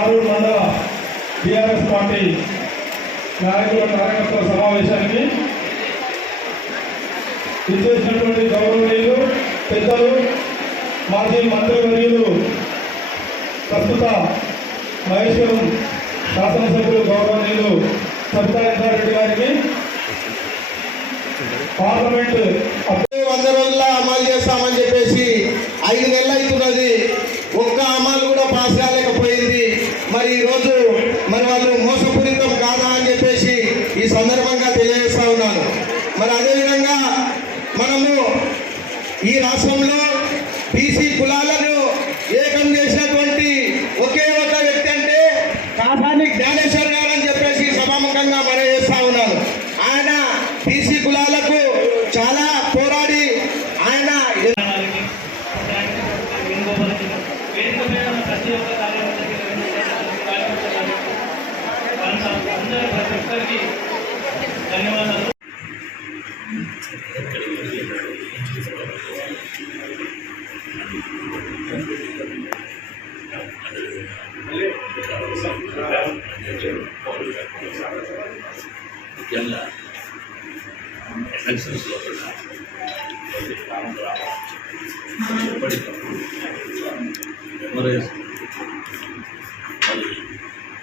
గారూరు మండల TRS party నాయకుల కార్యకర్తల సమావేశానికి ఇచ్చేసినటువంటి గౌరవనీయులు పెద్దలు మాజీ మంత్రివర్యులు ప్రస్తుత మహేశ్వరం శాసనసభ్యులు గౌరవనీయులు సబితారెడ్డి గారికి పార్లమెంట్ 100 రోజుల్లో అమలు చేస్తామని చెప్పేసి 5 నెలలు అవుతున్నది. ఒక్క అమలు కూడా పాస్ కాలేకపోయింది. మరి ఈరోజు మరి వాళ్ళు మోసపూరితం కాదా అని చెప్పేసి ఈ సందర్భంగా తెలియజేస్తా ఉన్నాను. మరి అదేవిధంగా మనము ఈ రాష్ట్రంలో బీసీ కులాలను ఏకం చేసినటువంటి ఒకే ఒక వ్యక్తి అంటే కాసాని జ్ఞానేశ్వర్ గారు అని చెప్పేసి సభాముఖంగా మనం చేస్తా ఉన్నాను. ఆయన బీసీ కులాలకు చాలా పోరాడి ఆయన ధన్యవాదాలు. ముఖ్యంగా ఎలక్షన్స్లో కూడా ఎప్పటికప్పుడు మెమరైజ్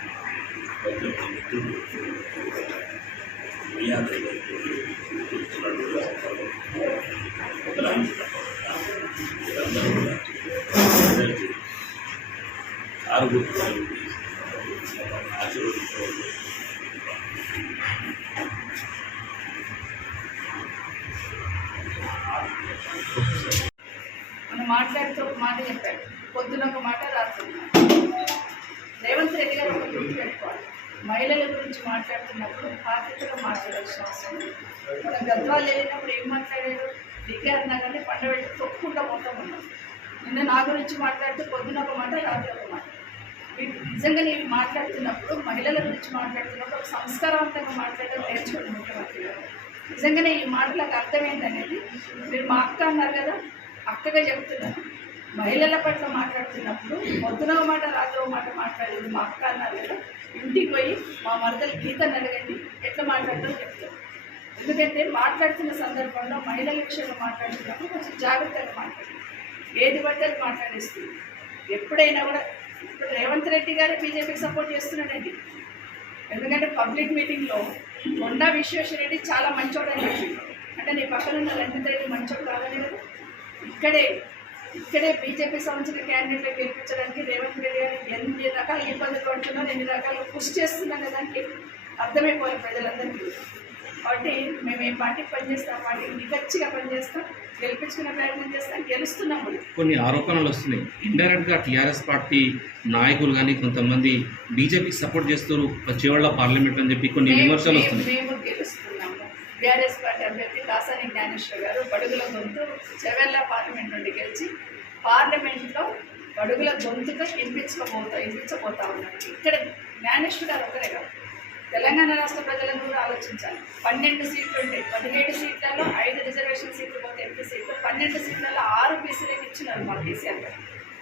మరి కొంచెం మిత్రులు మీరందరూ కూడా ఆరుగురు ఆశీర్వదించవచ్చు. మనం మాట్లాడుతూ ఒక మాట చెప్పాడు, పొద్దున ఒక మాట రాత్రి. రేవంత్ రెడ్డి గారు ఒక గుర్తుపెట్టుకోవాలి, మహిళల గురించి మాట్లాడుతున్నప్పుడు బాధ్యతగా మాట్లాడాల్సిన అవసరం. మనం గద్వాలు వెళ్ళినప్పుడు ఏం మాట్లాడారు, డికే అన్నా కానీ పండబెట్టి తొక్కుకుంటా మొత్తం ఉన్నాం. నిన్న నా గురించి మాట్లాడుతూ పొద్దున ఒక మాట రాత్రి ఒక మాట. మీరు నిజంగా నేను మాట్లాడుతున్నప్పుడు మహిళల గురించి మాట్లాడుతున్నప్పుడు ఒక సంస్కారవంతంగా మాట్లాడడం నేర్చుకోండి ముఖ్యమంత్రి గారు. నిజంగానే ఈ మాటలకు అర్థం ఏంటనేది మీరు మా అక్క అన్నారు కదా, అక్కగా చెప్తున్నాను. మహిళల పట్ల మాట్లాడుతున్నప్పుడు పొద్దున మాట రాత్రి మాట మాట్లాడేది మా అక్క అన్నారు కదా. ఇంటికి పోయి మా మరదలు గీతను అడగండి ఎట్లా మాట్లాడతారో చెప్తారు. ఎందుకంటే మాట్లాడుతున్న సందర్భంలో మహిళల విషయంలో మాట్లాడుతున్నప్పుడు కొంచెం జాగ్రత్తగా మాట్లాడాలి. ఏది పడితే అది మాట్లాడేస్తుంది. ఎప్పుడైనా కూడా ఇప్పుడు రేవంత్ రెడ్డి గారే బీజేపీకి సపోర్ట్ చేస్తున్నాడండి. ఎందుకంటే పబ్లిక్ మీటింగ్లో కొండా విశ్వేశ్వరరెడ్డి చాలా మంచోడని చెప్పి, అంటే నీ పక్కన ఉన్న రంజిత్ రెడ్డి మంచోడు కాదని కదా. ఇక్కడే బీజేపీ సంబంధించిన క్యాండిడేట్లు గెలిపించడానికి రేవంత్ రెడ్డి గారు ఎన్ని రకాల ఇబ్బందులు పడుతున్నారు, ఎన్ని రకాలుగా కృషి చేస్తున్నాం కదానికి అర్థమైపోవాలి ప్రజలందరికీ. కాబట్టి మేము ఏ పార్టీకి పనిచేస్తాం, పార్టీకి నిగచ్చిగా పనిచేస్తాం, గెలిపించుకునే ప్రయత్నం చేస్తాం, గెలుస్తున్నాం. కొన్ని ఆరోపణలు వస్తున్నాయి, ఇండైరెక్ట్గా టీఆర్ఎస్ పార్టీ నాయకులు కానీ కొంతమంది బీజేపీకి సపోర్ట్ చేస్తారు చేవళ్ళ పార్లమెంట్ అని చెప్పి కొన్ని విమర్శలు వస్తున్నాయి. మేము గెలుస్తున్నాము. టీఆర్ఎస్ పార్టీ అభ్యర్థి కాసాని జ్ఞానేశ్వర్ గారు బడుగుల గొంతు చెవెళ్ళ పార్లమెంట్ నుండి గెలిచి పార్లమెంట్లో బడుగుల గొంతుగా వినిపించబోతా ఉన్నారు. ఇక్కడ జ్ఞానేశ్వర్ గారు ఒకరే కాదు, తెలంగాణ రాష్ట్ర ప్రజలను కూడా ఆలోచించాలి. 12 సీట్లు ఉంటాయి, 17 సీట్లలో 5 రిజర్వేషన్ సీట్లు పోతే ఎంపీ సీట్లు, 12 సీట్లలో 6 బీసీలకు ఇచ్చినారు మా కేసీఆర్ గారు.